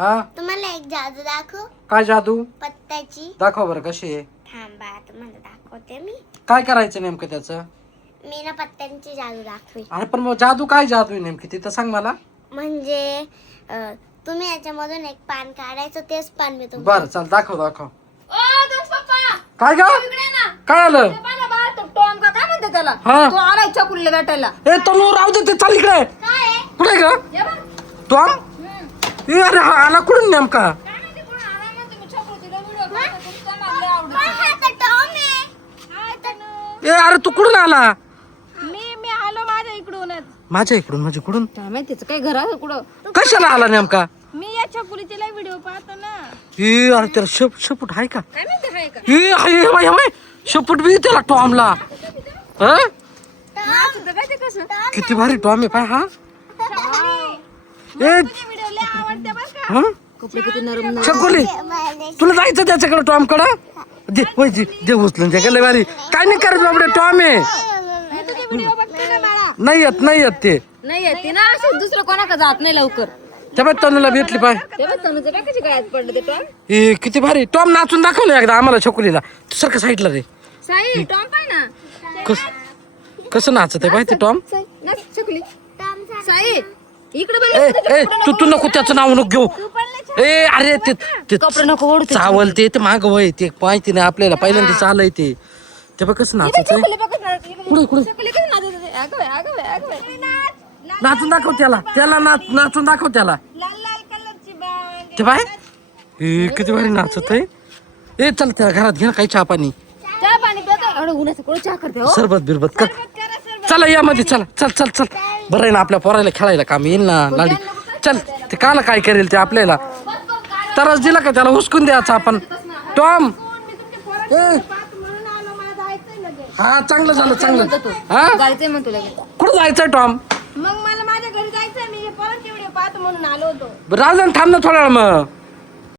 हा तुम्हाला एक जादू दाखवू? काय जादू? पत्त्याची. दाखव बरं कशी आहे. थांबा तुम्हाला दाखवते मी. काय करायचं नेमकं त्याचं? मी ना पत्त्यांची जादू दाखवी. अरे पण मग जादू काय जादू आहे नेमकी ते तर सांग मला. म्हणजे तुम्ही याच्यामधून एक पान काढायचं, तेच पान मी तुम्हाला. बरं चल दाखव दाखव. पप्पा काय ग? काय आलं? टॉम का काय म्हणते त्याला? हा. तो आलाय चकुलीला भेटायला. ए तनू राहू दे ते चाल इकडे. काय आहे? कुठे ग? ये बघ. तू ए अरे हा आला कुठून नेमका? काय माहिती कोण आला ना, तुम्ही चकुलीला व्हिडिओ पाहता, तुमचा मला लय आवडतो. हा तर टॉम आहे. हाय तनू. ए अरे तू कुठून आला? मी आलो माझ्या इकडूनच. माझ्या इकडून म्हणजे कुठून? काय माहिती त्याचं काय घर आहे कुठं? कशाला आला नेमका? मी या चकुलीचे लय व्हिडिओ पाहतो ना. ए अरे त्याला शपूट आहे का? काय माहिती आहे का? ए आहे बाई बाई शपूट बी त्याला टॉमला. हा? नाचतं काय ते कसं? किती भारी टॉम आहे पाय हा. ए तुझे व्हिडिओ लय आवडते बरं का? हा? कपडे किती नरम नरम. शकुली तुला जायचं त्याच्याकडे टॉम कडे. दे पैसे दे उचलून त्या गेले बारी. काय नाही करत बाबडे टॉम आहे. मी तुझे व्हिडिओ बघते ना बाळा. नाही येत ते. नाही येते ना, असं दुसरं कोणाकडे जात नाही लवकर. त्या तनुला भेटली पाय. ते बघ तनुचं काय कशी गळ्यात पडलं ते टॉम. ए किती भारी टॉम नाचून दाखवलं एकदा आम्हाला छकुलीला. तू सारखं साईडला रे. साई टॉम पाय ना. कसं नाचत आहे पाय ते टॉम. साई नाच चकुली. टॉम चा- साई इकडे ए तू नको त्याचं नाव नको घेऊ. ए अरे ते कपडे नको ओढू ते. चावल ते माग वय ते माहिती नाही आपल्याला पहिल्यांदा चालय ते. ते बघ कसं नाचत आहे. चकुली बघ ना. कुठे चकुली कसं नाचत होते. अगं बाई. नाचून दाखव त्याला नाचून दाखव त्याला. लाल लाल कलरची बॅग. ते बाय ए किती भारी नाचत आहे. ए चल त्या घरात घे ना काही चहा पाणी चहा पाणी पितो. एवढं उन्हाचं कोण चहा करते हो? सरबत बिरबत कर. करा सर. चला या मध्ये चला चल बरं आहे ना आपल्या पोराला खेळायला काम येईल ना लाडी. चल ते काला काय करेल ते आपल्याला. तरच दिला का त्याला हुसकून द्यायचा आपण. टॉम ए हा चांगलं झालं हा जायचंय मग तुला. कुठं जायचं टॉम? मग मला माझ्या घरी जायचंय. मी परत व्हिडिओ पाहतो म्हणून आलो होतो. राजन थांब ना थोडा वेळ मग.